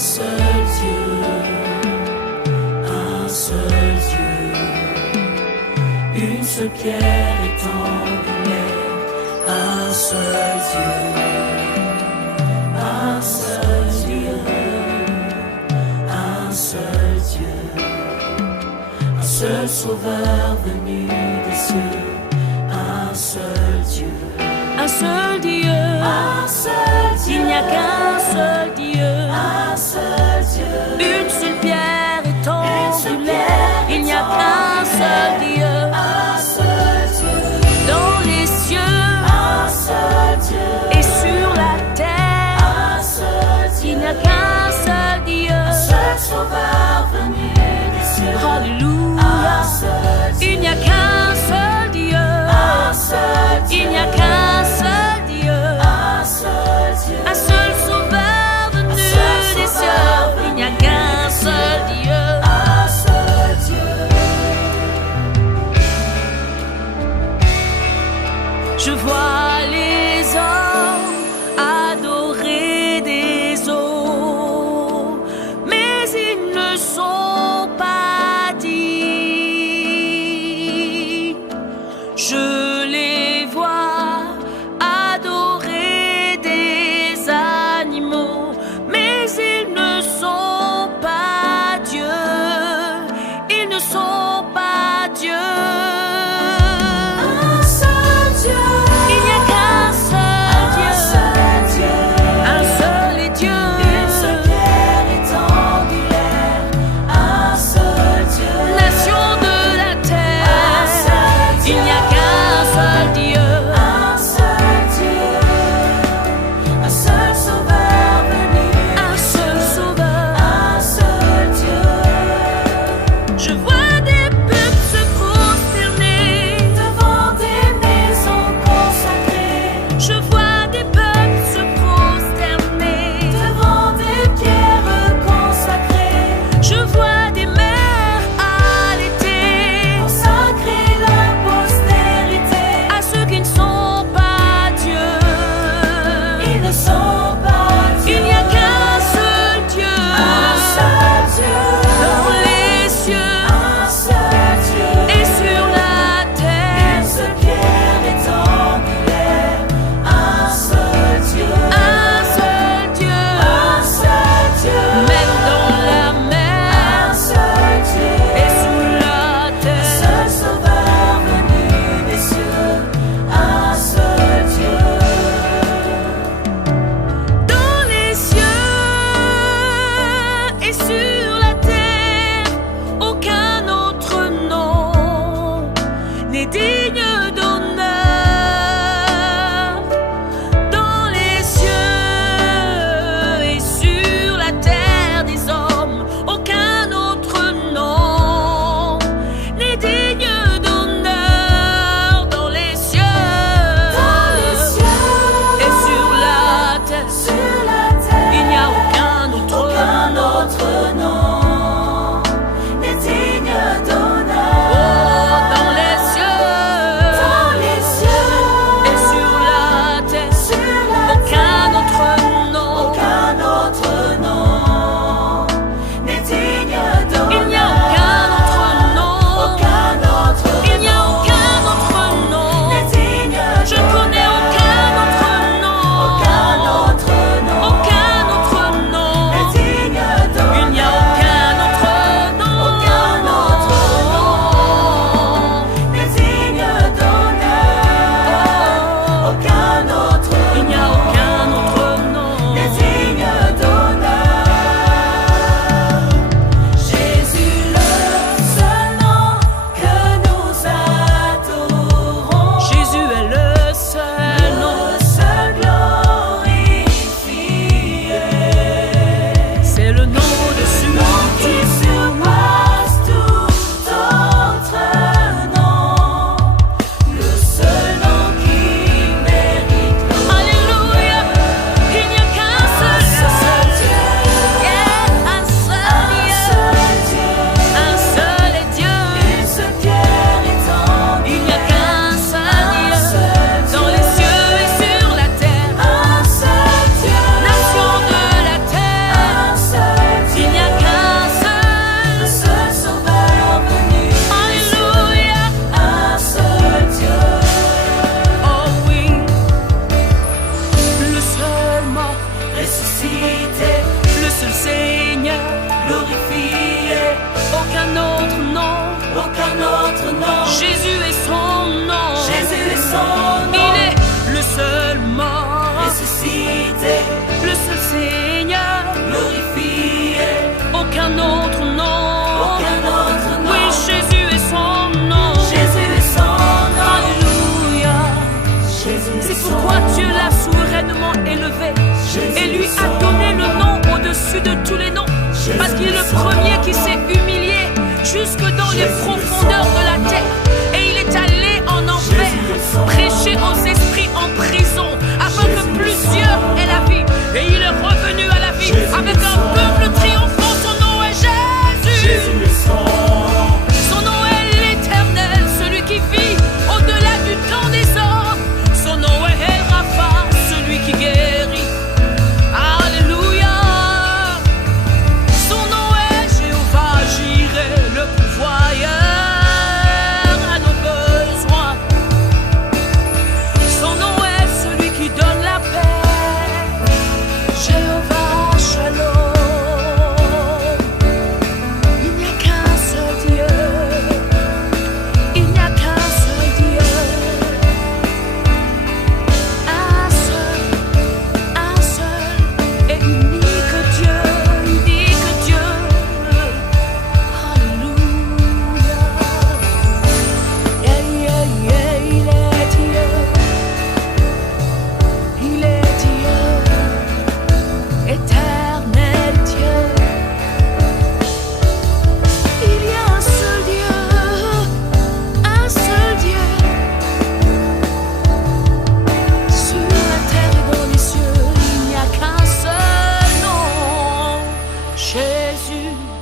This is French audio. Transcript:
seul Dieu, un seul Dieu, une seule pierre rectangulaire, un seul Dieu, un seul Dieu, un seul Dieu, un seul Sauveur venu des cieux, un seul Dieu, un seul Dieu, un seul Dieu, il n'y a qu'un seul Dieu, un seul Dieu, une seule pierre rectangulaire, il n'y a qu'un seul Dieu, un seul Dieu, dans les cieux, un seul Dieu, et sur la terre, un seul Dieu, il n'y a qu'un seul Dieu, un seul Sauveur venu des cieux, alléluia, un seul Dieu, il n'y a qu'un seul Dieu, un seul Dieu, il n'y a qu'un seul Dieu, un seul Dieu, un seul Sauveur venu des cieux, il n'y a qu'un seul Dieu, un seul Dieu. je vois les hommes adorer des eaux, mais ils ne sont pas dits. Je les vois adorer des animaux, mais ils ne sont pas Dieu. Ils ne sont pas Dieu. Un seul Dieu, Il n'y a qu'un seul Dieu, un seul est Dieu, une seule pierre rectangulaire, un seul Dieu, nation de la terre. Il n'y a qu'un seul Dieu, un seul Dieu, un seul Sauveur venu, un seul Sauveur. un seul Dieu. Je vois des peuples se prosterner Devant des maisons consacrées, Je vois des peuples se prosterner. devant des pierres consacrées, Je vois des mères allaiter consacrer leur postérité. à ceux qui ne sont pas Dieu. Ils ne sont pas Dieu. Il n'y a qu'un seul Dieu Un seul Dieu, dans les cieux un seul Dieu, et sur la une terre. seule pierre rectangulaire, un seul Dieu, Un seul Dieu, un seul Dieu, même dans la un mer seul Dieu, et sous la terre. seul Sauveur venu des cieux, un seul Dieu, Jésus.